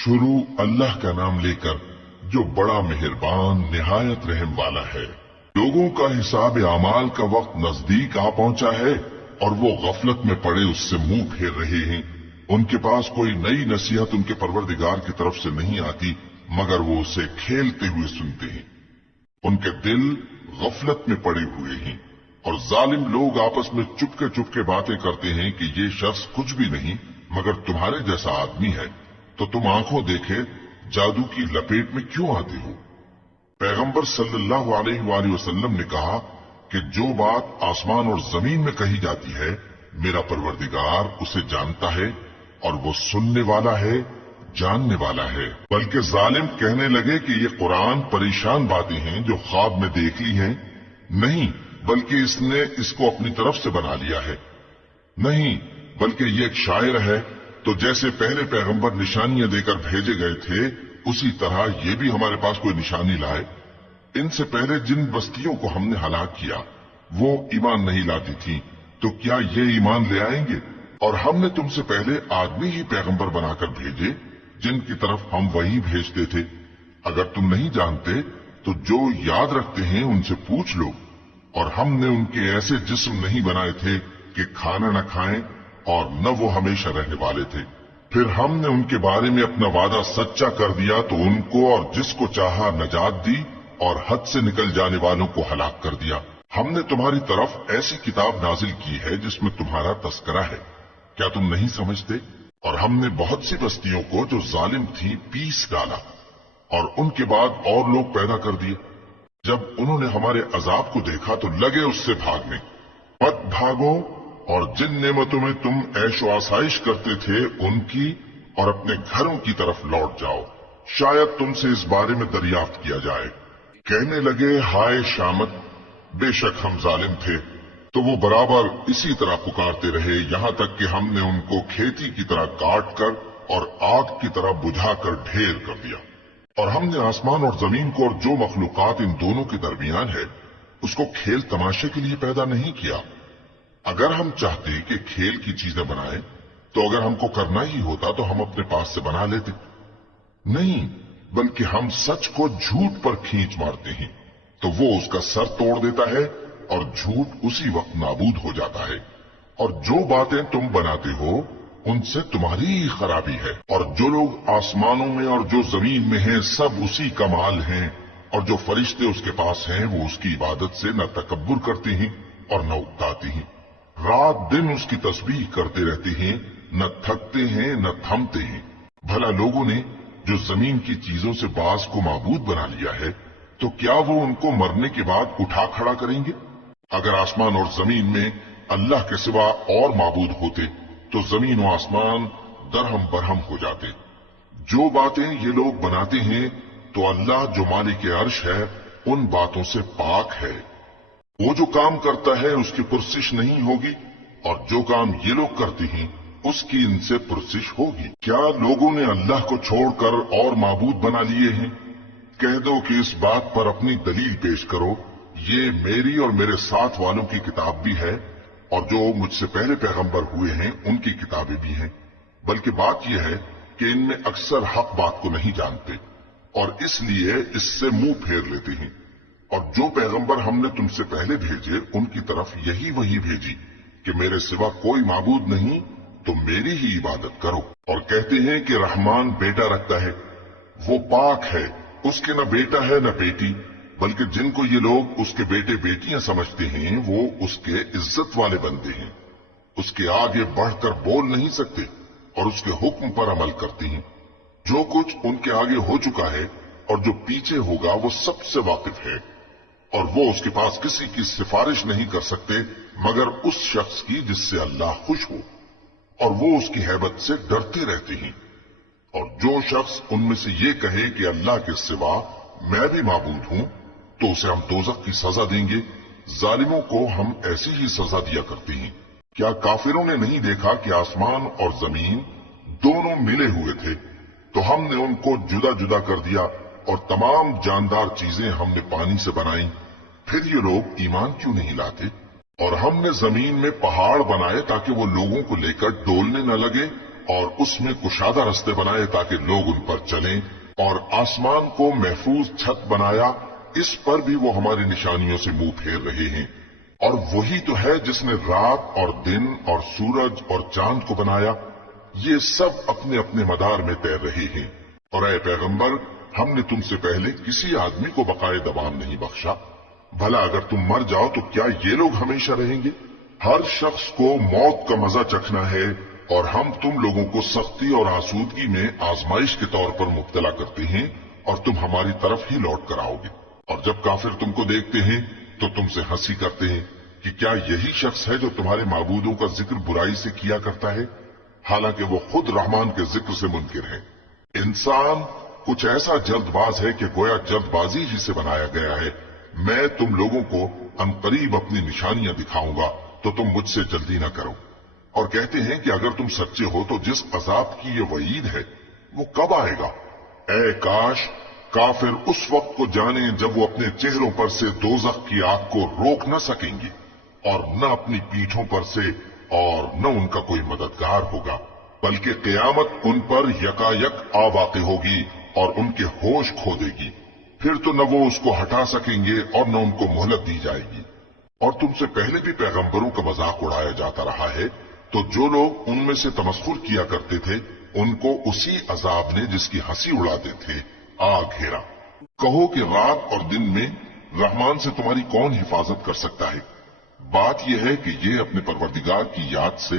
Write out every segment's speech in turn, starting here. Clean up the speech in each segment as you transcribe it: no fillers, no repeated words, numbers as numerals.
शुरू अल्लाह का नाम लेकर जो बड़ा मेहरबान निहायत रहम वाला है। लोगों का हिसाब आमाल का वक्त नजदीक आ पहुंचा है और वो गफलत में पड़े उससे मुंह फेर रहे हैं। उनके पास कोई नई नसीहत उनके परवरदिगार की तरफ से नहीं आती मगर वो उसे खेलते हुए सुनते हैं। उनके दिल गफलत में पड़े हुए हैं और जालिम लोग आपस में चुपके चुपके बातें करते हैं कि ये शख्स कुछ भी नहीं मगर तुम्हारे जैसा आदमी है, तो तुम आंखों देखे जादू की लपेट में क्यों आते हो। पैगंबर सल्लल्लाहु अलैहि वसल्लम ने कहा कि जो बात आसमान और जमीन में कही जाती है मेरा परवरदिगार उसे जानता है और वो सुनने वाला है, जानने वाला है। बल्कि जालिम कहने लगे कि ये कुरान परेशान बातें हैं जो ख्वाब में देख ली हैं। नहीं, बल्कि इसने इसको अपनी तरफ से बना लिया है। नहीं, बल्कि ये एक शायर है। तो जैसे पहले पैगंबर निशानियां देकर भेजे गए थे उसी तरह ये भी हमारे पास कोई निशानी लाए। इनसे पहले जिन बस्तियों को हमने हलाक किया वो ईमान नहीं लाती थी, तो क्या ये ईमान ले आएंगे। और हमने तुमसे पहले आदमी ही पैगंबर बनाकर भेजे जिनकी तरफ हम वही भेजते थे। अगर तुम नहीं जानते तो जो याद रखते हैं उनसे पूछ लो। और हमने उनके ऐसे जिस्म नहीं बनाए थे कि खाना न खाएं और न वो हमेशा रहने वाले थे। फिर हमने उनके बारे में अपना वादा सच्चा कर दिया तो उनको और जिसको चाहा नजात दी और हद से निकल जाने वालों को हलाक कर दिया। हमने तुम्हारी तरफ ऐसी किताब नाजिल की है जिसमें तुम्हारा तस्करा है, क्या तुम नहीं समझते। और हमने बहुत सी बस्तियों को जो जालिम थी पीस डाला और उनके बाद और लोग पैदा कर दिए। जब उन्होंने हमारे अजाब को देखा तो लगे उससे भागने। मत भागो और जिन नेमतों में तुम ऐशो आसाइश करते थे उनकी और अपने घरों की तरफ लौट जाओ, शायद तुमसे इस बारे में दरियाफ्त किया जाए। कहने लगे हाय शामत, बेशक हम जालिम थे। तो वो बराबर इसी तरह पुकारते रहे यहां तक कि हमने उनको खेती की तरह काट कर और आग की तरह बुझाकर ढेर कर दिया। और हमने आसमान और जमीन को और जो मखलूकात इन दोनों के दरमियान है उसको खेल तमाशे के लिए पैदा नहीं किया। अगर हम चाहते कि खेल की चीजें बनाएं तो अगर हमको करना ही होता तो हम अपने पास से बना लेते। नहीं, बल्कि हम सच को झूठ पर खींच मारते हैं तो वो उसका सर तोड़ देता है और झूठ उसी वक्त नाबूद हो जाता है। और जो बातें तुम बनाते हो उनसे तुम्हारी ही खराबी है। और जो लोग आसमानों में और जो जमीन में हैं सब उसी का माल हैं और जो फरिश्ते उसके पास हैं वो उसकी इबादत से न तकब्बुर करते हैं और न उकताते हैं। रात दिन उसकी तस्बीह करते रहते हैं, न थकते हैं न थमते हैं। भला लोगों ने जो जमीन की चीजों से बाज को माबूद बना लिया है तो क्या वो उनको मरने के बाद उठा खड़ा करेंगे। अगर आसमान और जमीन में अल्लाह के सिवा और माबूद होते तो जमीन और आसमान दरहम बरहम हो जाते। जो बातें ये लोग बनाते हैं तो अल्लाह जो मालिक अर्श है उन बातों से पाक है। वो जो काम करता है उसकी पुरसिश नहीं होगी और जो काम ये लोग करते हैं उसकी इनसे पुरसिश होगी। क्या लोगों ने अल्लाह को छोड़कर और माबूद बना लिए हैं। कह दो कि इस बात पर अपनी दलील पेश करो, ये मेरी और मेरे साथ वालों की किताब भी है और जो मुझसे पहले पैगंबर हुए हैं उनकी किताबें भी हैं। बल्कि बात यह है कि इनमें अक्सर हक बात को नहीं जानते और इसलिए इससे मुंह फेर लेते हैं। और जो पैगंबर हमने तुमसे पहले भेजे उनकी तरफ यही वही भेजी कि मेरे सिवा कोई माबूद नहीं तो मेरी ही इबादत करो। और कहते हैं कि रहमान बेटा रखता है, वो पाक है, उसके न बेटा है न बेटी, बल्कि जिनको ये लोग उसके बेटे बेटियां समझते हैं वो उसके इज्जत वाले बनते हैं। उसके आगे बढ़कर बोल नहीं सकते और उसके हुक्म पर अमल करते हैं। जो कुछ उनके आगे हो चुका है और जो पीछे होगा वो सबसे वाकिफ है और वो उसके पास किसी की सिफारिश नहीं कर सकते मगर उस शख्स की जिससे अल्लाह खुश हो और वो उसकी हैबत से डरते रहते हैं। और जो शख्स उनमें से ये कहे कि अल्लाह के सिवा मैं भी माबूद हूं तो उसे हम दोजख की सजा देंगे। जालिमों को हम ऐसी ही सजा दिया करते हैं। क्या काफिरों ने नहीं देखा कि आसमान और जमीन दोनों मिले हुए थे तो हमने उनको जुदा जुदा कर दिया और तमाम जानदार चीजें हमने पानी से बनाई। फिर ये लोग ईमान क्यों नहीं लाते। और हमने जमीन में पहाड़ बनाए ताकि वो लोगों को लेकर डोलने न लगे اور اس میں कुशादा रस्ते बनाए ताकि लोग उन पर चलें, और आसमान को महफूज छत बनाया, इस पर भी वो हमारी निशानियों से मुंह फेर रहे हैं। और वही तो है जिसने रात और दिन और सूरज और चांद को बनाया, ये सब अपने अपने मदार में तैर रहे हैं। और ऐ पैगंबर, हमने तुमसे पहले किसी आदमी को बकाए दबाम नहीं बख्शा। भला अगर तुम मर जाओ तो क्या ये लोग हमेशा रहेंगे? हर शख्स को मौत का मजा चखना है, और हम तुम लोगों को सख्ती और आसूदगी में आजमाइश के तौर पर मुब्तला करते हैं, और तुम हमारी तरफ ही लौट कर आओगे। और जब काफिर तुमको देखते हैं तो तुमसे हंसी करते हैं कि क्या यही शख्स है जो तुम्हारे माबूदों का जिक्र बुराई से किया करता है, हालांकि वो खुद रहमान के जिक्र से मुनकिर है। इंसान कुछ ऐसा जल्दबाज है कि गोया जल्दबाजी ही से बनाया गया है। मैं तुम लोगों को अनकरीब अपनी निशानियां दिखाऊंगा, तो तुम मुझसे जल्दी न करो। और कहते हैं कि अगर तुम सच्चे हो तो जिस अजाब की ये वईद है वो कब आएगा? ऐ काश काफिर उस वक्त को जाने जब वो अपने चेहरों पर से दोजख की आग को रोक न सकेंगे, और न अपनी पीठों पर से, और न उनका कोई मददगार होगा, बल्कि क़यामत उन पर यकायक आ वाक़े होगी और उनके होश खो देगी। फिर तो न वो उसको हटा सकेंगे और न उनको मोहलत दी जाएगी। और तुमसे पहले भी पैगंबरों का मजाक उड़ाया जाता रहा है, तो जो लोग उनमें से तमस्खुर किया करते थे उनको उसी अजाब ने जिसकी हंसी उड़ाते थे आ घेरा। कहो कि रात और दिन में रहमान से तुम्हारी कौन हिफाजत कर सकता है? बात यह है कि ये अपने परवरदिगार की याद से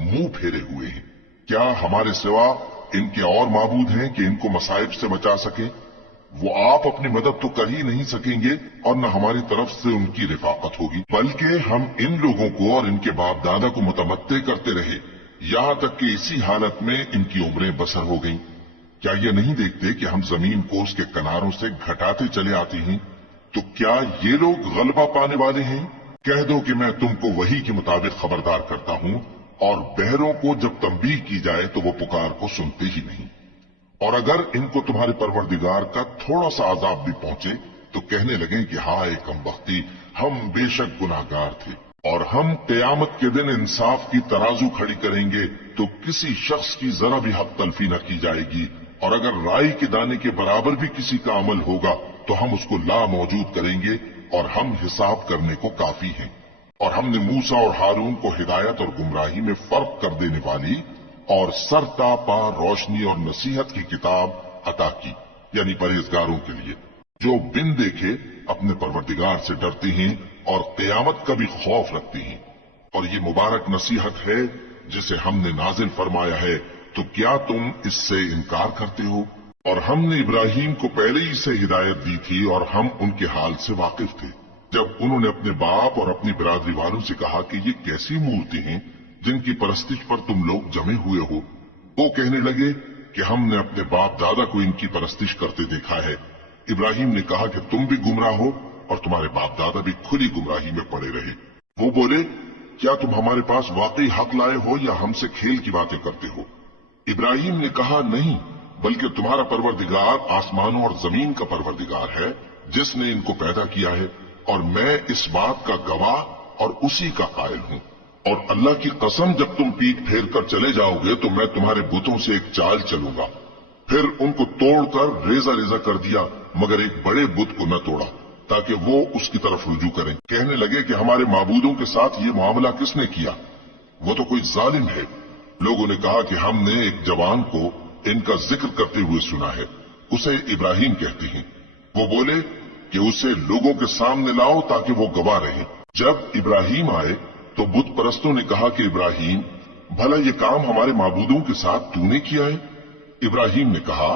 मुंह फेरे हुए हैं। क्या हमारे सिवा इनके और माबूद हैं कि इनको मसाइब से बचा सके? वो आप अपनी मदद तो कर ही नहीं सकेंगे और न हमारी तरफ से उनकी रिफाकत होगी, बल्कि हम इन लोगों को और इनके बाप दादा को मुतमत्ते करते रहे, यहां तक कि इसी हालत में इनकी उम्रें बसर हो गईं। क्या ये नहीं देखते कि हम जमीन को उसके किनारों से घटाते चले आते हैं? तो क्या ये लोग गलबा पाने वाले हैं? कह दो कि मैं तुमको वही के मुताबिक खबरदार करता हूं, और बहरों को जब तंबीह की जाए तो वो पुकार को सुनते ही नहीं। और अगर इनको तुम्हारे परवरदिगार का थोड़ा सा अजाब भी पहुंचे तो कहने लगे कि हाय कमबख्ती, हम बेशक गुनाहगार थे। और हम क़यामत के दिन इंसाफ की तराजू खड़ी करेंगे तो किसी शख्स की जरा भी हक तलफी न की जाएगी, और अगर राई के दाने के बराबर भी किसी का अमल होगा तो हम उसको ला मौजूद करेंगे, और हम हिसाब करने को काफी हैं। और हमने मूसा और हारून को हिदायत और गुमराही में फर्क कर देने वाली और सरता पा रोशनी और नसीहत की किताब अता की, यानी परहेजगारों के लिए, जो बिन देखे अपने परवरदिगार से डरते हैं और क़यामत का भी खौफ रखते हैं। और ये मुबारक नसीहत है जिसे हमने नाजिल फरमाया है, तो क्या तुम इससे इनकार करते हो? और हमने इब्राहिम को पहले ही से हिदायत दी थी और हम उनके हाल से वाकिफ थे। जब उन्होंने अपने बाप और अपनी बिरादरी वालों से कहा कि ये कैसी मूर्ति हैं जिनकी परस्तिश पर तुम लोग जमे हुए हो, वो कहने लगे कि हमने अपने बाप दादा को इनकी परस्तिश करते देखा है। इब्राहिम ने कहा कि तुम भी गुमराह हो और तुम्हारे बाप दादा भी खुली गुमराही में पड़े रहे। वो बोले, क्या तुम हमारे पास वाकई हक लाए हो या हमसे खेल की बातें करते हो? इब्राहिम ने कहा, नहीं, बल्कि तुम्हारा परवरदिगार आसमानों और जमीन का परवरदिगार है जिसने इनको पैदा किया है, और मैं इस बात का गवाह और उसी का कायल हूं। और अल्लाह की कसम, जब तुम पीठ फेर कर चले जाओगे तो मैं तुम्हारे बुतों से एक चाल चलूंगा। फिर उनको तोड़कर रेजा रेजा कर दिया, मगर एक बड़े बुत को न तोड़ा ताकि वो उसकी तरफ रुजू करें। कहने लगे कि हमारे माबूदों के साथ ये मामला किसने किया? वो तो कोई जालिम है। लोगों ने कहा कि हमने एक जवान को इनका जिक्र करते हुए सुना है, उसे इब्राहिम कहते हैं। वो बोले कि उसे लोगों के सामने लाओ ताकि वो गवाह रहे। जब इब्राहिम आए तो बुत परस्तों ने कहा कि इब्राहिम, भला ये काम हमारे माबूदों के साथ तूने किया है? इब्राहिम ने कहा,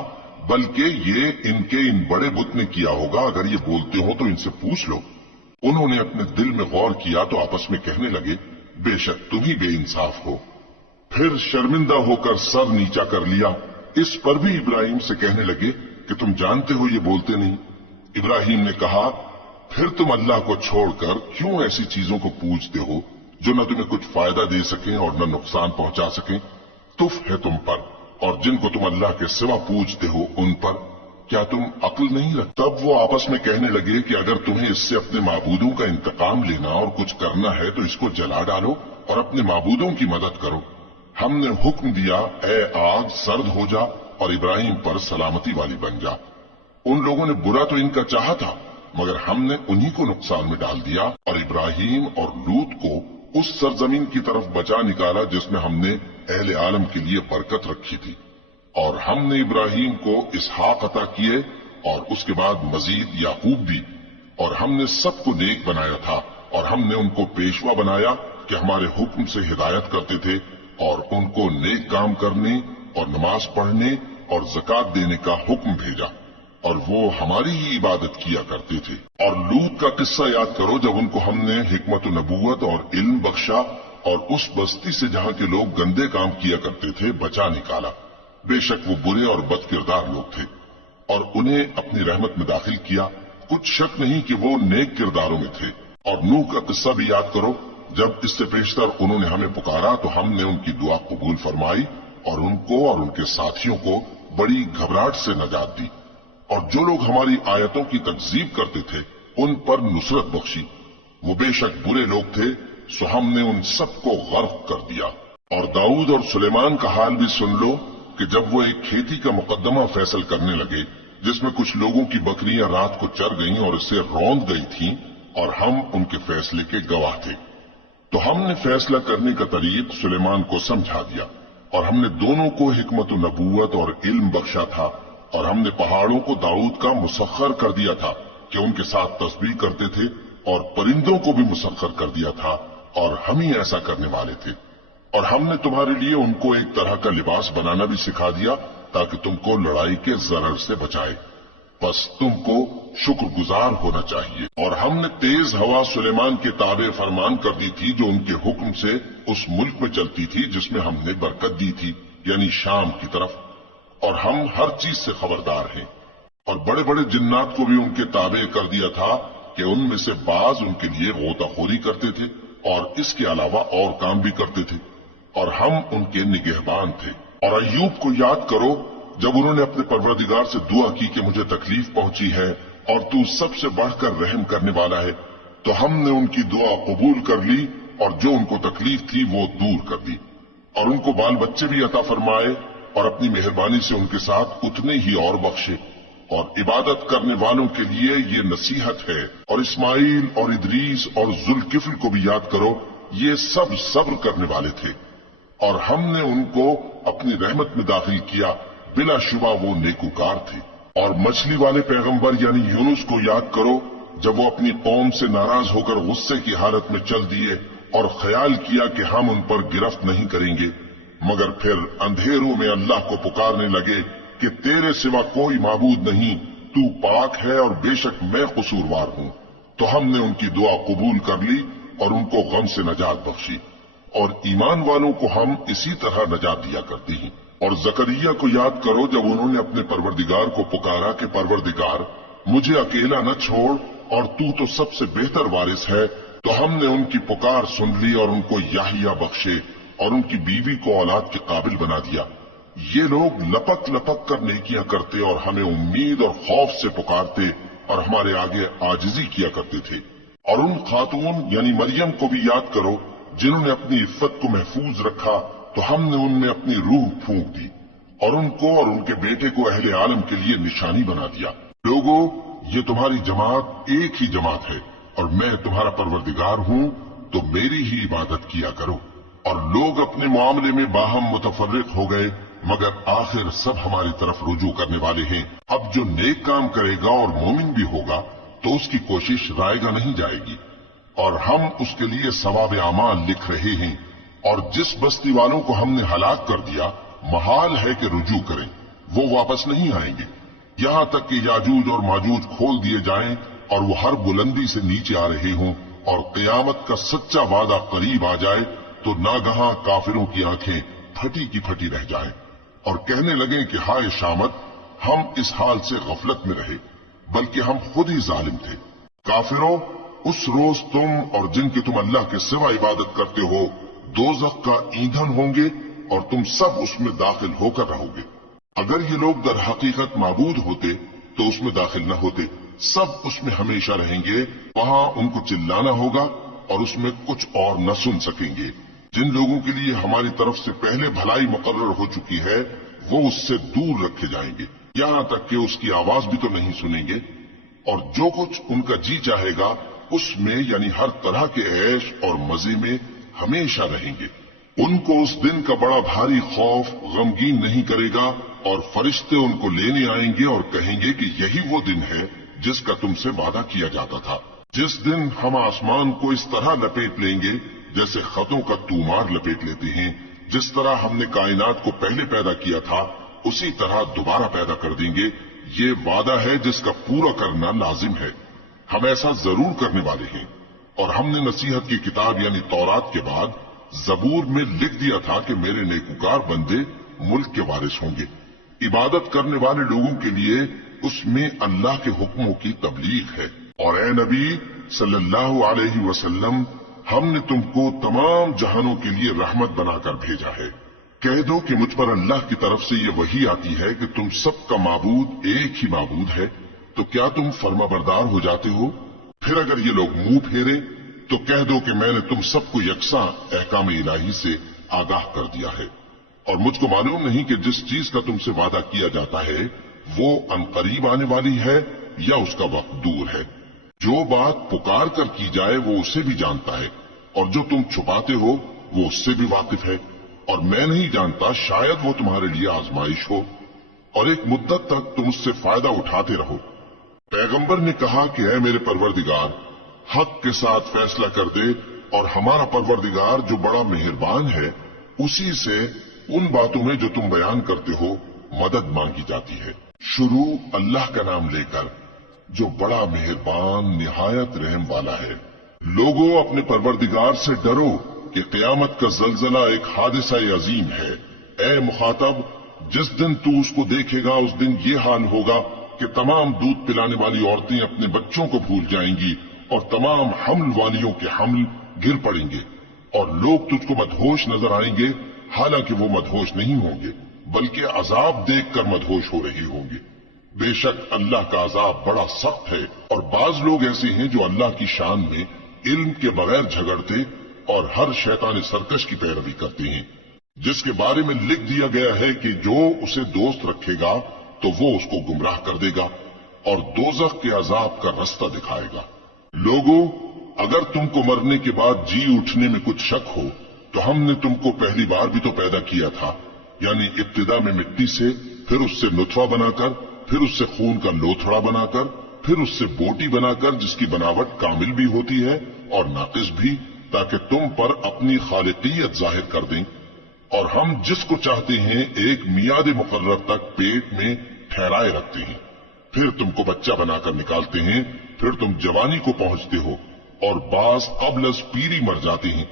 बल्कि ये इनके इन बड़े बुत ने किया होगा। अगर ये बोलते हो तो इनसे पूछ लो। उन्होंने अपने दिल में गौर किया तो आपस में कहने लगे, बेशक तुम ही बेइंसाफ हो। फिर शर्मिंदा होकर सर नीचा कर लिया। इस पर भी इब्राहिम से कहने लगे कि तुम जानते हो ये बोलते नहीं। इब्राहिम ने कहा, फिर तुम अल्लाह को छोड़कर क्यों ऐसी चीजों को पूजते हो जो न तुम्हें कुछ फायदा दे सकें और न नुकसान पहुंचा सकें? तुफ है तुम पर और जिनको तुम अल्लाह के सिवा पूजते हो उन पर। क्या तुम अक्ल नहीं रखते? तब वो आपस में कहने लगे कि अगर तुम्हें इससे अपने माबूदों का इंतकाम लेना और कुछ करना है तो इसको जला डालो और अपने माबूदों की मदद करो। ہم نے حکم دیا اے آگ سرد ہو جا اور ابراہیم پر سلامتی والی بن جا۔ ان لوگوں نے برا تو ان کا چاہا تھا مگر ہم نے انہی کو نقصان میں ڈال دیا اور ابراہیم اور لوط کو اس سرزمین کی طرف بچا نکالا جس میں ہم نے اہل عالم کے لیے برکت رکھی تھی۔ اور ہم نے ابراہیم کو اسحاق عطا کیے اور اس کے بعد مزید یعقوب دی، اور ہم نے سب کو نیک بنایا تھا اور ہم نے ان کو پیشوا بنایا کہ ہمارے حکم سے ہدایت کرتے تھے اور ان کو نیک کام کرنے اور نماز پڑھنے اور زکات دینے کا حکم بھیجا اور وہ ہماری ہی عبادت کیا کرتے تھے۔ اور لوط کا قصہ یاد کرو جب ان کو ہم نے حکمت و نبوت اور علم بخشا اور اس بستی سے جہاں کے لوگ گندے کام کیا کرتے تھے بچا نکالا۔ بے شک وہ برے اور بد کردار لوگ تھے اور انہیں اپنی رحمت میں داخل کیا، کچھ شک نہیں کہ وہ نیک کرداروں میں تھے۔ اور نوح کا قصہ بھی یاد کرو جب اس سے پیشتر انہوں نے ہمیں پکارا تو ہم نے ان کی دعا قبول فرمائی اور ان کو اور ان کے ساتھیوں کو بڑی گھبراہٹ سے نجات دی، اور جو لوگ ہماری آیتوں کی تکذیب کرتے تھے ان پر نصرت بخشی۔ وہ بے شک برے لوگ تھے سو ہم نے ان سب کو غرق کر دیا۔ اور داؤد اور سلیمان کا حال بھی سن لو کہ جب وہ ایک کھیتی کا مقدمہ فیصل کرنے لگے جس میں کچھ لوگوں کی بکریاں رات کو چر گئیں اور اسے روند گئی تھیں اور ہم ان کے فیصلے کے گواہ تھے، تو ہم نے فیصلہ کرنے کا طریق سلیمان کو سمجھا دیا، اور ہم نے دونوں کو حکمت و نبوت اور علم بخشا تھا، اور ہم نے پہاڑوں کو داؤد کا مسخر کر دیا تھا کہ ان کے ساتھ تسبیح کرتے تھے، اور پرندوں کو بھی مسخر کر دیا تھا اور ہم ہی ایسا کرنے والے تھے۔ اور ہم نے تمہارے لیے ان کو ایک طرح کا لباس بنانا بھی سکھا دیا تاکہ تم کو لڑائی کے ضرر سے بچائے، بس تم کو شکر گزار ہونا چاہیے۔ اور ہم نے تیز ہوا سلیمان کے تابع فرمان کر دی تھی جو ان کے حکم سے اس ملک میں چلتی تھی جس میں ہم نے برکت دی تھی، یعنی شام کی طرف، اور ہم ہر چیز سے خبردار ہیں۔ اور بڑے بڑے جنات کو بھی ان کے تابع کر دیا تھا کہ ان میں سے بعض ان کے لیے غوطہ خوری کرتے تھے اور اس کے علاوہ اور کام بھی کرتے تھے، اور ہم ان کے نگہبان تھے۔ اور ایوب کو یاد کرو جب انہوں نے اپنے پروردگار سے دعا کی کہ مجھے تکلیف پہنچی ہے اور تو سب سے بڑھ کر رحم کرنے والا ہے، تو ہم نے ان کی دعا قبول کر لی اور جو ان کو تکلیف تھی وہ دور کر دی، اور ان کو بال بچے بھی عطا فرمائے اور اپنی مہربانی سے ان کے ساتھ اتنے ہی اور بخشے۔ اور عبادت کرنے والوں کے لیے یہ نصیحت ہے۔ اور اسماعیل اور ادریس اور ذوالکفل کو بھی یاد کرو، یہ سب صبر کرنے والے تھے اور ہم نے ان کو اپنی رحمت میں داخل کیا، بلا شبہ وہ نیکوکار تھے۔ اور مچھلی والے پیغمبر یعنی یونس کو یاد کرو جب وہ اپنی قوم سے ناراض ہو کر غصے کی حالت میں چل دیے اور خیال کیا کہ ہم ان پر گرفت نہیں کریں گے، مگر پھر اندھیروں میں اللہ کو پکارنے لگے کہ تیرے سوا کوئی معبود نہیں، تو پاک ہے اور بے شک میں قصوروار ہوں، تو ہم نے ان کی دعا قبول کر لی اور ان کو غم سے نجات بخشی، اور ایمان والوں کو ہم اسی طرح نجات دیا کرتے ہیں۔ اور زکریا کو یاد کرو جب انہوں نے اپنے پروردگار کو پکارا کہ پروردگار مجھے اکیلا نہ چھوڑ اور تو سب سے بہتر وارث ہے، تو ہم نے ان کی پکار سن لی اور ان کو یحییٰ بخشے اور ان کی بیوی کو اولاد کے قابل بنا دیا۔ یہ لوگ لپک لپک کر نیکیاں کرتے اور ہمیں امید اور خوف سے پکارتے اور ہمارے آگے عاجزی کیا کرتے تھے۔ اور ان خاتون یعنی مریم کو بھی یاد کرو جنہوں نے اپنی عفت کو محفوظ رکھا تو ہم نے ان میں اپنی روح پھونک دی اور ان کو اور ان کے بیٹے کو اہل عالم کے لیے نشانی بنا دیا۔ لوگوں، یہ تمہاری جماعت ایک ہی جماعت ہے اور میں تمہارا پروردگار ہوں، تو میری ہی عبادت کیا کرو۔ اور لوگ اپنے معاملے میں باہم متفرق ہو گئے مگر آخر سب ہماری طرف رجوع کرنے والے ہیں۔ اب جو نیک کام کرے گا اور مومن بھی ہوگا تو اس کی کوشش رائے گا نہیں جائے گی، اور ہم اس کے لیے ثواب اعمال لکھ رہے ہیں۔ اور جس بستی والوں کو ہم نے ہلاک کر دیا محال ہے کہ رجوع کریں، وہ واپس نہیں آئیں گے یہاں تک کہ یاجوج اور ماجوج کھول دیے جائیں اور وہ ہر بلندی سے نیچے آ رہے ہوں اور قیامت کا سچا وعدہ قریب آ جائے تو ناگہاں کافروں کی آنکھیں پھٹی کی پھٹی رہ جائیں اور کہنے لگیں کہ ہائے شامت، ہم اس حال سے غفلت میں رہے بلکہ ہم خود ہی ظالم تھے۔ کافروں، اس روز تم اور جن کی تم اللہ کے سوا عبادت کرتے ہو دوزخ کا ایندھن ہوں گے اور تم سب اس میں داخل ہو کر رہو گے۔ اگر یہ لوگ در حقیقت معبود ہوتے تو اس میں داخل نہ ہوتے، سب اس میں ہمیشہ رہیں گے، وہاں ان کو چلانا ہوگا اور اس میں کچھ اور نہ سن سکیں گے۔ जिन लोगों के लिए हमारी तरफ से पहले भलाई मुकर्रर हो चुकी है वो उससे दूर रखे जाएंगे, यहां तक कि उसकी आवाज भी तो नहीं सुनेंगे। और जो कुछ उनका जी चाहेगा उसमें यानी हर तरह के ऐश और मजे में हमेशा रहेंगे। उनको उस दिन का बड़ा भारी खौफ गमगीन नहीं करेगा और फरिश्ते उनको लेने आएंगे और कहेंगे कि यही वो दिन है जिसका तुमसे वादा किया जाता था, जिस दिन हम आसमान को इस तरह लपेट लेंगे जैसे खतों का तूमार लपेट लेते हैं। जिस तरह हमने कायनात को पहले पैदा किया था उसी तरह दोबारा पैदा कर देंगे। ये वादा है जिसका पूरा करना लाजिम है। हम ऐसा जरूर करने वाले हैं। और हमने नसीहत की किताब यानी तौरात के बाद जबूर में लिख दिया था कि मेरे नेकूकार बंदे मुल्क के वारिस होंगे। इबादत करने वाले लोगों के लिए उसमें अल्लाह के हुक्मों की तबलीग है। और ए नबी सल्लल्लाहु अलैहि वसल्लम, हमने तुमको तमाम जहानों के लिए रहमत बनाकर भेजा है। कह दो कि मुझ पर अल्लाह की तरफ से ये वही आती है कि तुम सबका माबूद एक ही माबूद है, तो क्या तुम फर्माबरदार हो जाते हो? फिर अगर ये लोग मुंह फेरे तो कह दो कि मैंने तुम सबको यकसा अहकाम इलाही से आगाह कर दिया है। और मुझको मालूम नहीं कि जिस चीज का तुमसे वादा किया जाता है वो अनकरीब आने वाली है या उसका वक्त दूर है। जो बात पुकार कर की जाए वो उसे भी जानता है, और जो तुम छुपाते हो वो उससे भी वाकिफ है। और मैं नहीं जानता, शायद वो तुम्हारे लिए आजमाइश हो और एक मुद्दत तक तुम उससे फायदा उठाते रहो। पैगंबर ने कहा कि ऐ मेरे परवरदिगार, हक के साथ फैसला कर दे, और हमारा परवरदिगार जो बड़ा मेहरबान है उसी से उन बातों में जो तुम बयान करते हो मदद मांगी जाती है। शुरू अल्लाह का नाम लेकर जो बड़ा मेहरबान निहायत रहम वाला है। लोगों, अपने परवरदिगार से डरो कि क़यामत का जलजला एक हादिसा अजीम है। ए मुखातब, जिस दिन तू उसको देखेगा उस दिन ये हाल होगा कि तमाम दूध पिलाने वाली औरतें अपने बच्चों को भूल जाएंगी और तमाम हम्ल वालियों के हम्ल गिर पड़ेंगे, और लोग तुझको मदहोश नजर आएंगे, हालांकि वो मदहोश नहीं होंगे बल्कि अजाब देखकर मदहोश हो रहे होंगे। बेशक अल्लाह का अजाब बड़ा सख्त है। और बाज लोग ऐसे हैं जो अल्लाह की शान में इल्म के बगैर झगड़ते और हर शैतान सरकश की पैरवी करते हैं, जिसके बारे में लिख दिया गया है कि जो उसे दोस्त रखेगा तो वो उसको गुमराह कर देगा और दोजख के अजाब का रास्ता दिखाएगा। लोगों, अगर तुमको मरने के बाद जी उठने में कुछ शक हो तो हमने तुमको पहली बार भी तो पैदा किया था, यानी इब्तिदा में मिट्टी से, फिर उससे नुतफा बनाकर, फिर उससे खून का लोथड़ा बनाकर, फिर उससे बोटी बनाकर जिसकी बनावट कामिल भी होती है और नाकिस भी, ताकि तुम पर अपनी खालिकियत जाहिर कर दें। और हम जिसको चाहते हैं एक मियाद मुकर्रर तक पेट में ठहराए रखते हैं, फिर तुमको बच्चा बनाकर निकालते हैं, फिर तुम जवानी को पहुंचते हो, और बाज कब्ल अज पीरी मर जाते हैं,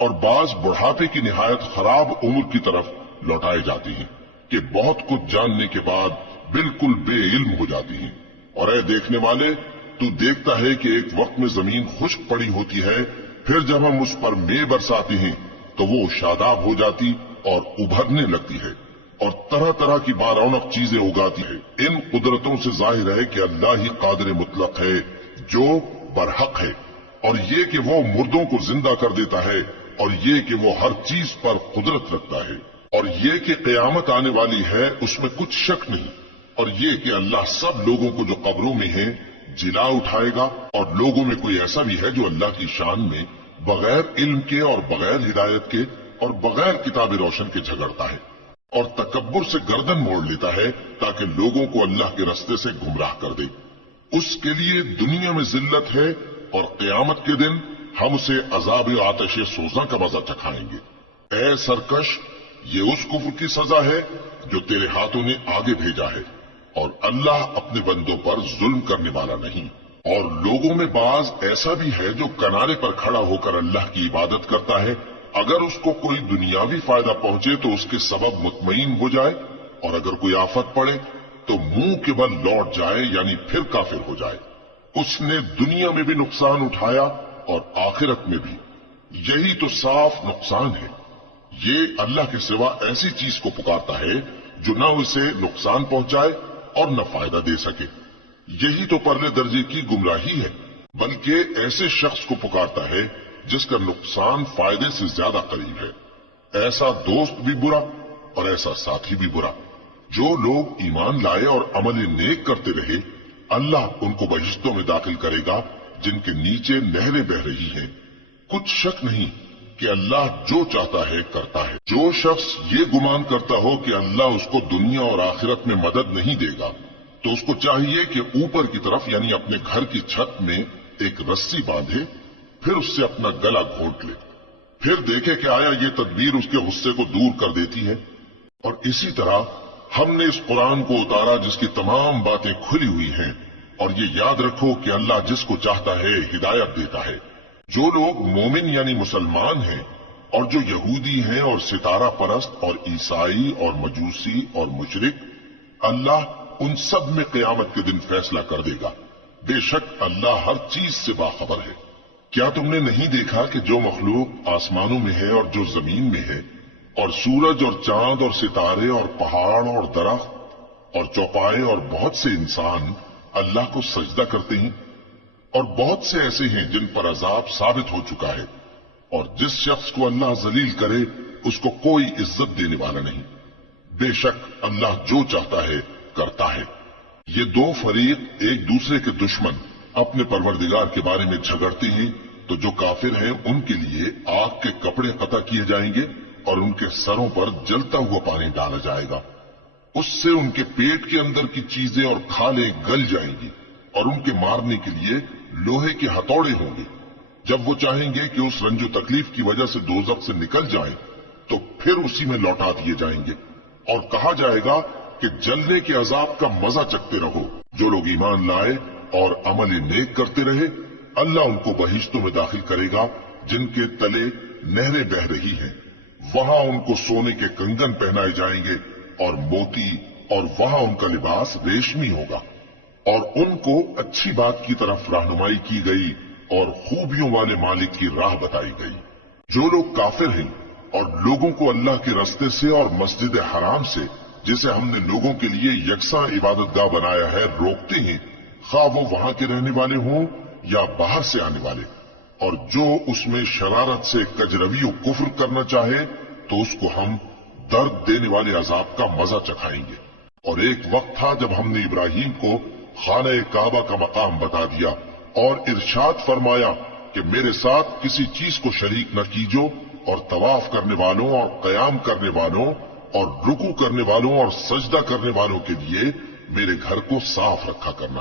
और बाज बुढ़ापे की निहायत खराब उम्र की तरफ लौटाए जाते हैं कि बहुत कुछ जानने के बाद बिल्कुल बेइल्म हो जाती हैं। और ऐ देखने वाले, तू देखता है कि एक वक्त में जमीन खुश्क पड़ी होती है, फिर जब हम उस पर मे बरसाते हैं तो वो शादाब हो जाती और उभरने लगती है और तरह तरह की बारौनक चीजें उगाती है। इन कुदरतों से जाहिर है कि अल्लाह ही कादिर मुतलक है जो बरहक है, और ये कि वो मुर्दों को जिंदा कर देता है, और ये कि वो हर चीज पर कुदरत रखता है, और ये कि क़यामत आने वाली है उसमें कुछ शक नहीं, और ये कि अल्लाह सब लोगों को जो कब्रों में है जिला उठाएगा। और लोगों में कोई ऐसा भी है जो अल्लाह की शान में बगैर इल्म के और बगैर हिदायत के और बगैर किताब रोशन के झगड़ता है और तकब्बुर से गर्दन मोड़ लेता है ताकि लोगों को अल्लाह के रास्ते से गुमराह कर दे। उसके लिए दुनिया में जिल्लत है और क़यामत के दिन हम उसे अजाब आतिश सोजा का मजा चखाएंगे। ऐ सरकश, ये उस कुफ्र की सजा है जो तेरे हाथों ने आगे भेजा है, और अल्लाह अपने बंदों पर जुल्म करने वाला नहीं। और लोगों में बाज ऐसा भी है जो किनारे पर खड़ा होकर अल्लाह की इबादत करता है, अगर उसको कोई दुनियावी फायदा पहुंचे तो उसके सबब मुतमईन हो जाए, और अगर कोई आफत पड़े तो मुंह के बल लौट जाए, यानी फिर काफिर हो जाए। उसने दुनिया में भी नुकसान उठाया और आखिरत में भी। यही तो साफ नुकसान है। ये अल्लाह के सिवा ऐसी चीज को पुकारता है जो न उसे नुकसान पहुंचाए और न फायदा दे सके। यही तो परले दर्जे की गुमराही है। बल्कि ऐसे शख्स को पुकारता है जिसका नुकसान फायदे से ज्यादा करीब है। ऐसा दोस्त भी बुरा और ऐसा साथी भी बुरा। जो लोग ईमान लाए और अमल नेक करते रहे, अल्लाह उनको बहिश्तों में दाखिल करेगा जिनके नीचे नहरें बह रही हैं। कुछ शक नहीं कि अल्लाह जो चाहता है करता है। जो शख्स ये गुमान करता हो कि अल्लाह उसको दुनिया और आखिरत में मदद नहीं देगा, तो उसको चाहिए कि ऊपर की तरफ यानी अपने घर की छत में एक रस्सी बांधे, फिर उससे अपना गला घोंट ले, फिर देखे कि आया ये तदबीर उसके गुस्से को दूर कर देती है। और इसी तरह हमने इस कुरान को उतारा जिसकी तमाम बातें खुली हुई हैं। और ये याद रखो कि अल्लाह जिसको चाहता है हिदायत देता है। जो लोग मोमिन यानी मुसलमान हैं और जो यहूदी हैं और सितारा परस्त और ईसाई और मजूसी और मुशरिक, अल्लाह उन सब में क़यामत के दिन फैसला कर देगा। बेशक अल्लाह हर चीज से बाखबर है। क्या तुमने नहीं देखा कि जो मखलूक आसमानों में है और जो जमीन में है, और सूरज और चांद और सितारे और पहाड़ और दरख्त और चौपाए और बहुत से इंसान अल्लाह को सजदा करते हैं, और बहुत से ऐसे हैं जिन पर अजाब साबित हो चुका है। और जिस शख्स को अल्लाह जलील करे उसको कोई इज्जत देने वाला नहीं। बेशक अल्लाह जो चाहता है करता है। ये दो फरीक एक दूसरे के दुश्मन अपने परवरदिगार के बारे में झगड़ते हैं, तो जो काफिर हैं उनके लिए आग के कपड़े कता किए जाएंगे और उनके सरों पर जलता हुआ पानी डाला जाएगा। उससे उनके पेट के अंदर की चीजें और खालें गल जाएंगी और उनके मारने के लिए लोहे के हथौड़े होंगे। जब वो चाहेंगे कि उस रंजो तकलीफ की वजह से दोज़ख से निकल जाएं, तो फिर उसी में लौटा दिए जाएंगे और कहा जाएगा कि जलने के अजाब का मजा चखते रहो। जो लोग ईमान लाए और अमल नेक करते रहे, अल्लाह उनको बहिश्तों में दाखिल करेगा जिनके तले नहरें बह रही हैं। वहां उनको सोने के कंगन पहनाए जाएंगे और मोती, और वहां उनका लिबास रेशमी होगा। और उनको अच्छी बात की तरफ रहनुमाई की गई और खूबियों वाले मालिक की राह बताई गई। जो लोग काफिर हैं और लोगों को अल्लाह के रस्ते से और मस्जिद हराम से, जिसे हमने लोगों के लिए यकसा इबादतगाह बनाया है, रोकते हैं, खा वो वहां के रहने वाले हों या बाहर से आने वाले। और जो उसमें शरारत से कजरवी और कुफ्र करना चाहे, तो उसको हम दर्द देने वाले अजाब का मजा चखाएंगे। और एक वक्त था जब हमने इब्राहिम को खाने काबा का मकाम बता दिया और इरशाद फरमाया कि मेरे साथ किसी चीज को शरीक न कीजो, और तवाफ करने वालों और कयाम करने वालों और रुकू करने वालों और सजदा करने वालों के लिए मेरे घर को साफ रखा करना।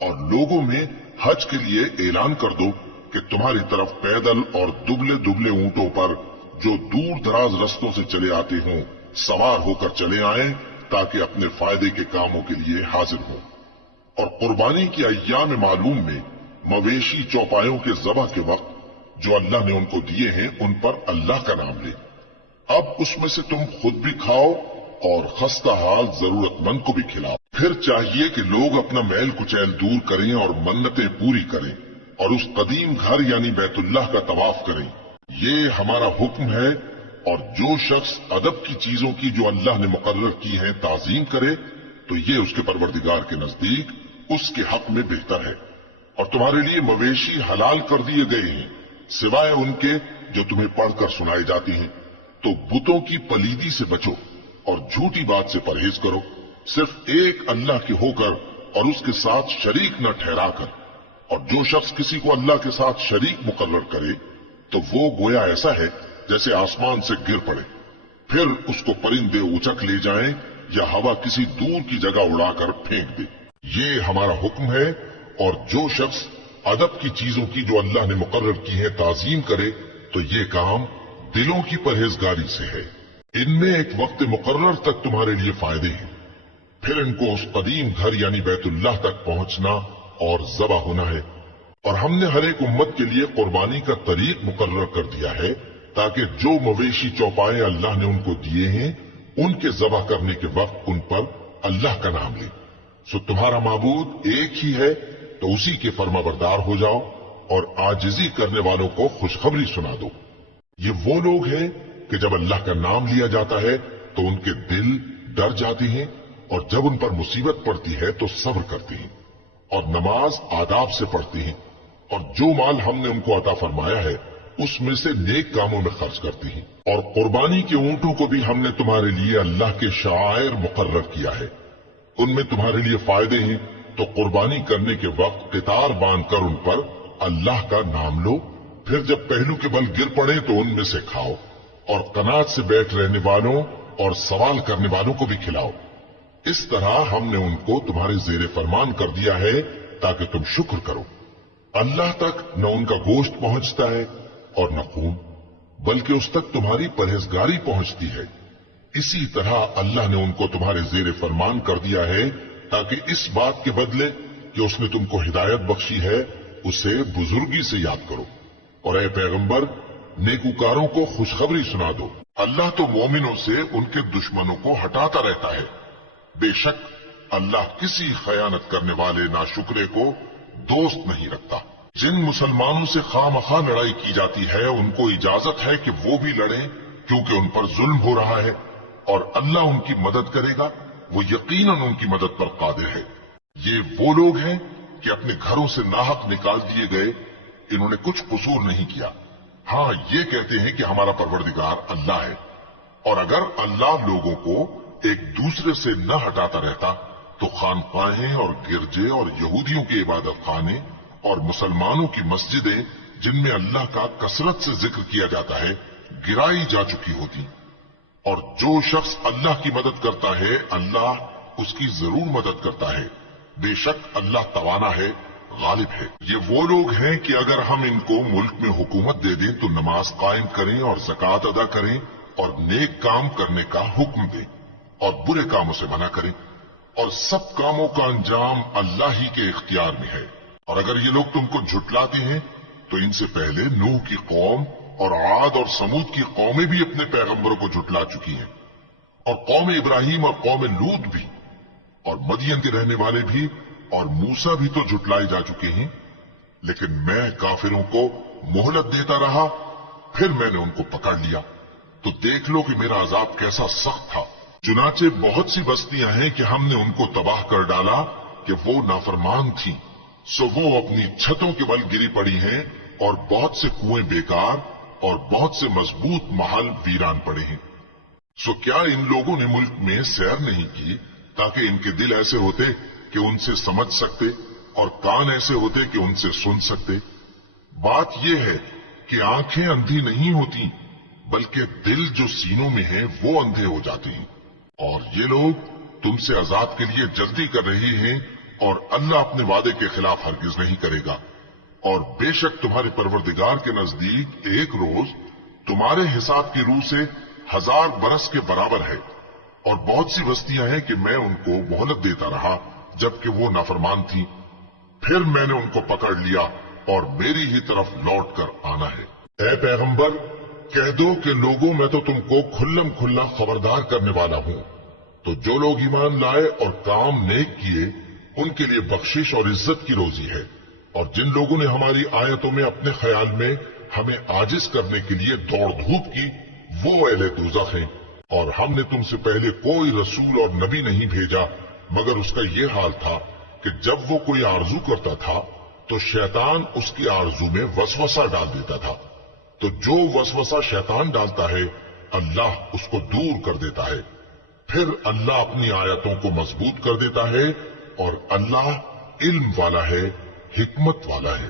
और लोगों में हज के लिए ऐलान कर दो कि तुम्हारी तरफ पैदल और दुबले दुबले ऊंटों पर जो दूर दराज रस्तों से चले आते हों सवार होकर चले आएं, ताकि अपने फायदे के कामों के लिए हाजिर हों। और कुर्बानी की अय्याम मालूम में मवेशी चौपायों के ज़बह के वक्त जो अल्लाह ने उनको दिए हैं, उन पर अल्लाह का नाम ले। अब उसमें से तुम खुद भी खाओ और खस्ता हाल जरूरतमंद को भी खिलाओ। फिर चाहिए कि लोग अपना मैल कुचैल दूर करें और मन्नतें पूरी करें और उस कदीम घर यानी बैतुल्लाह का तवाफ करें। ये हमारा हुक्म है। और जो शख्स अदब की चीजों की जो अल्लाह ने मुकर्रर की हैं ताजीम करे, तो ये उसके परवरदिगार के नजदीक उसके हक में बेहतर है। और तुम्हारे लिए मवेशी हलाल कर दिए गए हैं सिवाय उनके जो तुम्हें पढ़कर सुनाए जाती हैं। तो बुतों की पलीदी से बचो और झूठी बात से परहेज करो, सिर्फ एक अल्लाह के होकर और उसके साथ शरीक न ठहरा कर। और जो शख्स किसी को अल्लाह के साथ शरीक मुकर्रर करे, तो वो गोया ऐसा है जैसे आसमान से गिर पड़े, फिर उसको परिंदे उचक ले जाएं या हवा किसी दूर की जगह उड़ाकर फेंक दे। ये हमारा हुक्म है। और जो शख्स अदब की चीजों की जो अल्लाह ने मुकर्रर की है ताजीम करे, तो ये काम दिलों की परहेजगारी से है। इनमें एक वक्त मुकर्रर तक तुम्हारे लिए फायदे हैं, फिर इनको उस कदीम घर यानी बैतुल्लाह तक पहुंचना और ज़बह होना है। और हमने हर एक उम्मत के लिए कुर्बानी का तरीक मुकर्रर कर दिया है, ताकि जो मवेशी चौपाए अल्लाह ने उनको दिए हैं, उनके ज़बह करने के वक्त उन पर अल्लाह का नाम ले। सो तुम्हारा माबूद एक ही है, तो उसी के फर्माबरदार हो जाओ और आजिजी करने वालों को खुशखबरी सुना दो। ये वो लोग हैं कि जब अल्लाह का नाम लिया जाता है तो उनके दिल डर जाते हैं, और जब उन पर मुसीबत पड़ती है तो सब्र करते हैं और नमाज आदाब से पढ़ते हैं। और जो माल हमने उनको अता फरमाया है اس میں سے نیک کاموں میں خرچ کرتی ہیں، اور قربانی کے اونٹوں کو بھی ہم نے تمہارے لیے اللہ کے شعائر مقرر کیا ہے، ان میں تمہارے لیے فائدے ہیں، تو قربانی کرنے کے وقت قطار باندھ کر ان پر اللہ کا نام لو، پھر جب پہلو کے بل گر پڑے تو ان میں سے کھاؤ، اور قناعت سے بیٹھ رہنے والوں اور سوال کرنے والوں کو بھی کھلاؤ۔ اس طرح ہم نے ان کو تمہارے زیر فرمان کر دیا ہے تاکہ تم شکر کرو۔ اللہ تک نہ ان کا گوشت پہنچتا ہے اور نہ خون، بلکہ اس تک تمہاری پرہیزگاری پہنچتی ہے۔ اسی طرح اللہ نے ان کو تمہارے زیر فرمان کر دیا ہے تاکہ اس بات کے بدلے کہ اس نے تم کو ہدایت بخشی ہے اسے بزرگی سے یاد کرو، اور اے پیغمبر نیکوکاروں کو خوشخبری سنا دو۔ اللہ تو مومنوں سے ان کے دشمنوں کو ہٹاتا رہتا ہے، بے شک اللہ کسی خیانت کرنے والے ناشکرے کو دوست نہیں رکھتا۔ جن مسلمانوں سے خواہ مخواہ لڑائی کی جاتی ہے ان کو اجازت ہے کہ وہ بھی لڑیں، کیونکہ ان پر ظلم ہو رہا ہے، اور اللہ ان کی مدد کرے گا، وہ یقیناً ان کی مدد پر قادر ہے۔ یہ وہ لوگ ہیں کہ اپنے گھروں سے ناحق نکال دیے گئے، انہوں نے کچھ قصور نہیں کیا، ہاں یہ کہتے ہیں کہ ہمارا پروردگار اللہ ہے، اور اگر اللہ لوگوں کو ایک دوسرے سے نہ ہٹاتا رہتا تو خانقاہیں اور گرجے اور یہودیوں کے عبادت خانے اور مسلمانوں کی مسجدیں جن میں اللہ کا کثرت سے ذکر کیا جاتا ہے گرائی جا چکی ہوتی، اور جو شخص اللہ کی مدد کرتا ہے اللہ اس کی ضرور مدد کرتا ہے، بے شک اللہ توانا ہے، غالب ہے۔ یہ وہ لوگ ہیں کہ اگر ہم ان کو ملک میں حکومت دے دیں تو نماز قائم کریں اور زکوٰۃ ادا کریں اور نیک کام کرنے کا حکم دیں اور برے کاموں سے منع کریں، اور سب کاموں کا انجام اللہ ہی کے اختیار میں ہے۔ اور اگر یہ لوگ تم کو جھٹلاتے ہیں تو ان سے پہلے نوح کی قوم اور عاد اور سمود کی قومیں بھی اپنے پیغمبروں کو جھٹلا چکی ہیں، اور قوم ابراہیم اور قوم لوط بھی، اور مدین کے رہنے والے بھی، اور موسیٰ بھی تو جھٹلائے جا چکے ہیں، لیکن میں کافروں کو مہلت دیتا رہا، پھر میں نے ان کو پکڑ لیا، تو دیکھ لو کہ میرا عذاب کیسا سخت تھا۔ چنانچہ بہت سی بستیاں ہیں کہ ہم نے ان کو تباہ کر ڈالا کہ وہ نافرمان تھیں، سو وہ اپنی چھتوں کے بل گری پڑی ہیں، اور بہت سے کنویں بیکار اور بہت سے مضبوط محل ویران پڑے ہیں۔ سو کیا ان لوگوں نے ملک میں سیر نہیں کی تاکہ ان کے دل ایسے ہوتے کہ ان سے سمجھ سکتے اور کان ایسے ہوتے کہ ان سے سن سکتے؟ بات یہ ہے کہ آنکھیں اندھی نہیں ہوتی، بلکہ دل جو سینوں میں ہیں وہ اندھے ہو جاتے ہیں۔ اور یہ لوگ تم سے عذاب کے لیے جلدی کر رہے ہیں، اور اللہ اپنے وعدے کے خلاف ہرگز نہیں کرے گا، اور بے شک تمہارے پروردگار کے نزدیک ایک روز تمہارے حساب کی روح سے 1000 برس کے برابر ہے۔ اور بہت سی بستیاں ہیں کہ میں ان کو مہلت دیتا رہا جبکہ وہ نافرمان تھیں، پھر میں نے ان کو پکڑ لیا اور میری ہی طرف لوٹ کر آنا ہے۔ اے پیغمبر کہہ دو کہ لوگوں میں تو تم کو کھلم کھلا خبردار کرنے والا ہوں، تو جو لوگ ایمان لائے اور کام نیک کیے ان کے لیے بخشش اور عزت کی روزی ہے، اور جن لوگوں نے ہماری آیتوں میں اپنے خیال میں ہمیں عاجز کرنے کے لیے دوڑ دھوپ کی وہ اہل دوزخ ہیں۔ اور ہم نے تم سے پہلے کوئی رسول اور نبی نہیں بھیجا مگر اس کا یہ حال تھا کہ جب وہ کوئی آرزو کرتا تھا تو شیطان اس کی آرزو میں وسوسہ ڈال دیتا تھا، تو جو وسوسہ شیطان ڈالتا ہے اللہ اس کو دور کر دیتا ہے، پھر اللہ اپنی آیتوں کو مضبوط کر دیتا ہے، اور اللہ علم والا ہے، حکمت والا ہے۔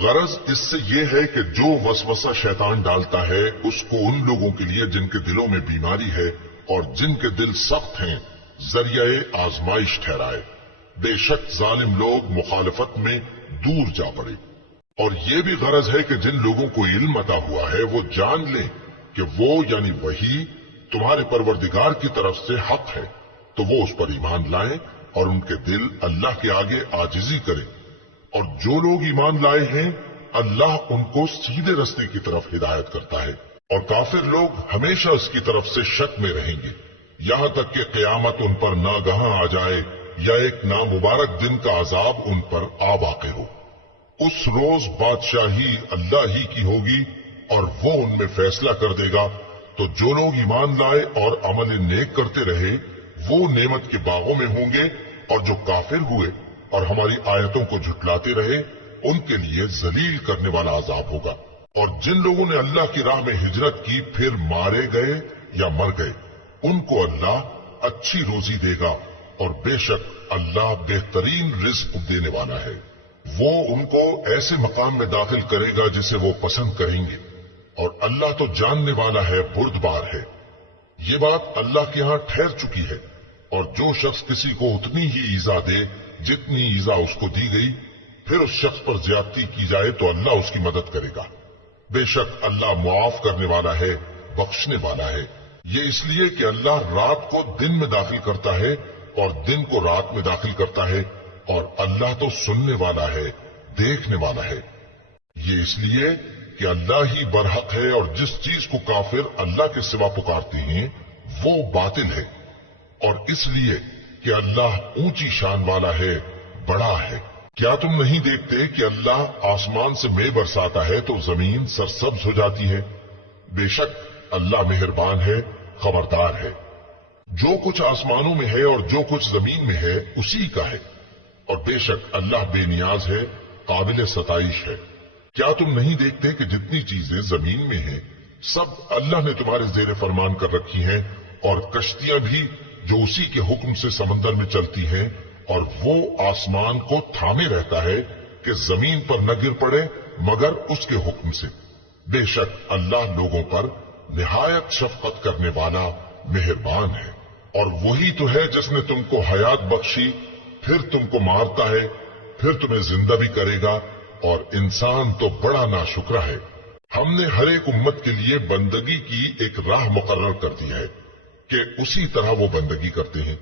غرض اس سے یہ ہے کہ جو وسوسہ شیطان ڈالتا ہے اس کو ان لوگوں کے لیے جن کے دلوں میں بیماری ہے اور جن کے دل سخت ہیں ذریعہ آزمائش ٹھہرائے، بے شک ظالم لوگ مخالفت میں دور جا پڑے۔ اور یہ بھی غرض ہے کہ جن لوگوں کو علم عطا ہوا ہے وہ جان لیں کہ وہ یعنی وحی تمہارے پروردگار کی طرف سے حق ہے، تو وہ اس پر ایمان لائیں اور ان کے دل اللہ کے آگے عاجزی کریں، اور جو لوگ ایمان لائے ہیں اللہ ان کو سیدھے رستے کی طرف ہدایت کرتا ہے، اور کافر لوگ ہمیشہ اس کی طرف سے شک میں رہیں گے یہاں تک کہ قیامت ان پر ناگہاں آ جائے یا ایک نامبارک دن کا عذاب ان پر آ واقع ہو۔ اس روز بادشاہی اللہ ہی کی ہوگی اور وہ ان میں فیصلہ کر دے گا، تو جو لوگ ایمان لائے اور عمل نیک کرتے رہے وہ نعمت کے باغوں میں ہوں گے، اور جو کافر ہوئے اور ہماری آیتوں کو جھٹلاتے رہے ان کے لیے ذلیل کرنے والا عذاب ہوگا۔ اور جن لوگوں نے اللہ کی راہ میں ہجرت کی پھر مارے گئے یا مر گئے ان کو اللہ اچھی روزی دے گا اور بے شک اللہ بہترین رزق دینے والا ہے۔ وہ ان کو ایسے مقام میں داخل کرے گا جسے وہ پسند کریں گے اور اللہ تو جاننے والا ہے، بردبار ہے۔ یہ بات اللہ کے ہاں ٹھہر چکی ہے، اور جو شخص کسی کو اتنی ہی ایذا دے جتنی ایذا اس کو دی گئی پھر اس شخص پر زیادتی کی جائے تو اللہ اس کی مدد کرے گا۔ بے شک اللہ معاف کرنے والا ہے، بخشنے والا ہے۔ یہ اس لیے کہ اللہ رات کو دن میں داخل کرتا ہے اور دن کو رات میں داخل کرتا ہے، اور اللہ تو سننے والا ہے، دیکھنے والا ہے۔ یہ اس لیے کہ اللہ ہی برحق ہے، اور جس چیز کو کافر اللہ کے سوا پکارتے ہیں وہ باطل ہے، اور اس لیے کہ اللہ اونچی شان والا ہے، بڑا ہے۔ کیا تم نہیں دیکھتے کہ اللہ آسمان سے مے برساتا ہے تو زمین سرسبز ہو جاتی ہے؟ بے شک اللہ مہربان ہے، خبردار ہے۔ جو کچھ آسمانوں میں ہے اور جو کچھ زمین میں ہے اسی کا ہے، اور بے شک اللہ بے نیاز ہے، قابل ستائش ہے۔ کیا تم نہیں دیکھتے کہ جتنی چیزیں زمین میں ہیں سب اللہ نے تمہارے زیر فرمان کر رکھی ہیں، اور کشتیاں بھی جو اسی کے حکم سے سمندر میں چلتی ہیں، اور وہ آسمان کو تھامے رہتا ہے کہ زمین پر نہ گر پڑے مگر اس کے حکم سے۔ بے شک اللہ لوگوں پر نہایت شفقت کرنے والا مہربان ہے۔ اور وہی تو ہے جس نے تم کو حیات بخشی، پھر تم کو مارتا ہے، پھر تمہیں زندہ بھی کرے گا، اور انسان تو بڑا ناشکرا ہے۔ ہم نے ہر ایک امت کے لیے بندگی کی ایک راہ مقرر کر دی ہے کہ اسی طرح وہ بندگی کرتے ہیں،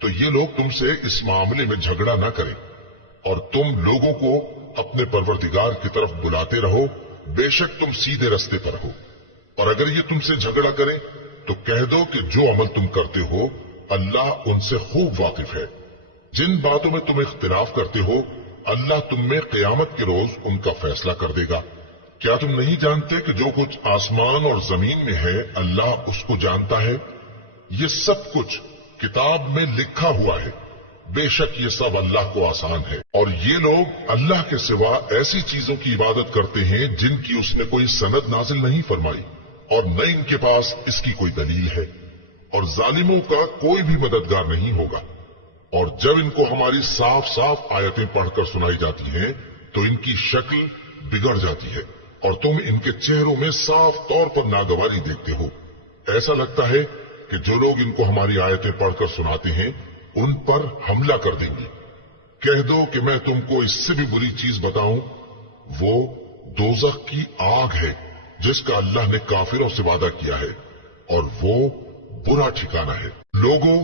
تو یہ لوگ تم سے اس معاملے میں جھگڑا نہ کریں، اور تم لوگوں کو اپنے پروردگار کی طرف بلاتے رہو، بے شک تم سیدھے رستے پر ہو۔ اور اگر یہ تم سے جھگڑا کریں تو کہہ دو کہ جو عمل تم کرتے ہو اللہ ان سے خوب واقف ہے۔ جن باتوں میں تم اختلاف کرتے ہو اللہ تم میں قیامت کے روز ان کا فیصلہ کر دے گا۔ کیا تم نہیں جانتے کہ جو کچھ آسمان اور زمین میں ہے اللہ اس کو جانتا ہے؟ یہ سب کچھ کتاب میں لکھا ہوا ہے، بے شک یہ سب اللہ کو آسان ہے۔ اور یہ لوگ اللہ کے سوا ایسی چیزوں کی عبادت کرتے ہیں جن کی اس نے کوئی سند نازل نہیں فرمائی، اور نہ ان کے پاس اس کی کوئی دلیل ہے، اور ظالموں کا کوئی بھی مددگار نہیں ہوگا۔ اور جب ان کو ہماری صاف صاف آیتیں پڑھ کر سنائی جاتی ہیں تو ان کی شکل بگڑ جاتی ہے، اور تم ان کے چہروں میں صاف طور پر ناگواری دیکھتے ہو۔ ایسا لگتا ہے کہ جو لوگ ان کو ہماری آیتیں پڑھ کر سناتے ہیں ان پر حملہ کر دیں گے۔ کہہ دو کہ میں تم کو اس سے بھی بری چیز بتاؤں، وہ دوزخ کی آگ ہے جس کا اللہ نے کافروں سے وعدہ کیا ہے، اور وہ برا ٹھکانہ ہے۔ لوگوں،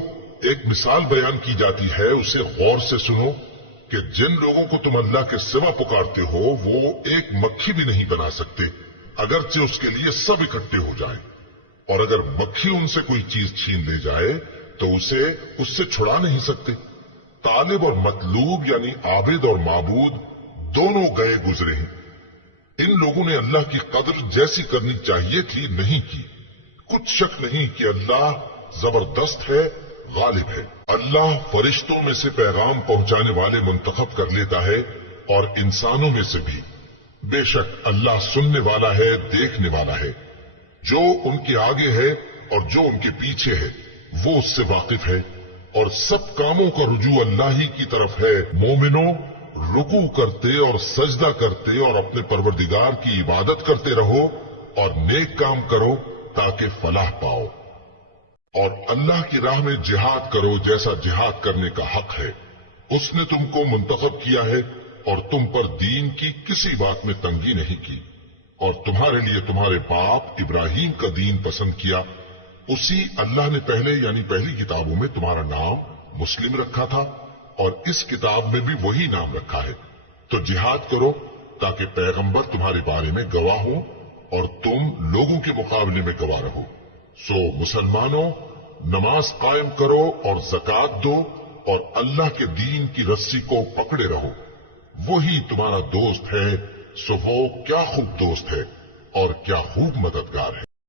ایک مثال بیان کی جاتی ہے، اسے غور سے سنو کہ جن لوگوں کو تم اللہ کے سوا پکارتے ہو وہ ایک مکھی بھی نہیں بنا سکتے اگرچہ اس کے لیے سب اکٹھے ہو جائیں، اور اگر مکھی ان سے کوئی چیز چھین لے جائے تو اسے اس سے چھڑا نہیں سکتے۔ طالب اور مطلوب یعنی عابد اور معبود دونوں گئے گزرے ہیں۔ ان لوگوں نے اللہ کی قدر جیسی کرنی چاہیے تھی نہیں کی۔ کچھ شک نہیں کہ اللہ زبردست ہے، غالب ہے۔ اللہ فرشتوں میں سے پیغام پہنچانے والے منتخب کر لیتا ہے اور انسانوں میں سے بھی۔ بے شک اللہ سننے والا ہے، دیکھنے والا ہے۔ جو ان کے آگے ہے اور جو ان کے پیچھے ہے وہ اس سے واقف ہے، اور سب کاموں کا رجوع اللہ ہی کی طرف ہے۔ مومنوں، رکوع کرتے اور سجدہ کرتے اور اپنے پروردگار کی عبادت کرتے رہو اور نیک کام کرو تاکہ فلاح پاؤ، اور اللہ کی راہ میں جہاد کرو جیسا جہاد کرنے کا حق ہے۔ اس نے تم کو منتخب کیا ہے اور تم پر دین کی کسی بات میں تنگی نہیں کی، اور تمہارے لیے تمہارے باپ ابراہیم کا دین پسند کیا۔ اسی اللہ نے پہلے یعنی پہلی کتابوں میں تمہارا نام مسلم رکھا تھا، اور اس کتاب میں بھی وہی نام رکھا ہے۔ تو جہاد کرو تاکہ پیغمبر تمہارے بارے میں گواہ ہوں اور تم لوگوں کے مقابلے میں گواہ رہو۔ سو مسلمانوں، نماز قائم کرو اور زکوٰۃ دو اور اللہ کے دین کی رسی کو پکڑے رہو، وہی تمہارا دوست ہے۔ سو وہ کیا خوب دوست ہے اور کیا خوب مددگار ہے۔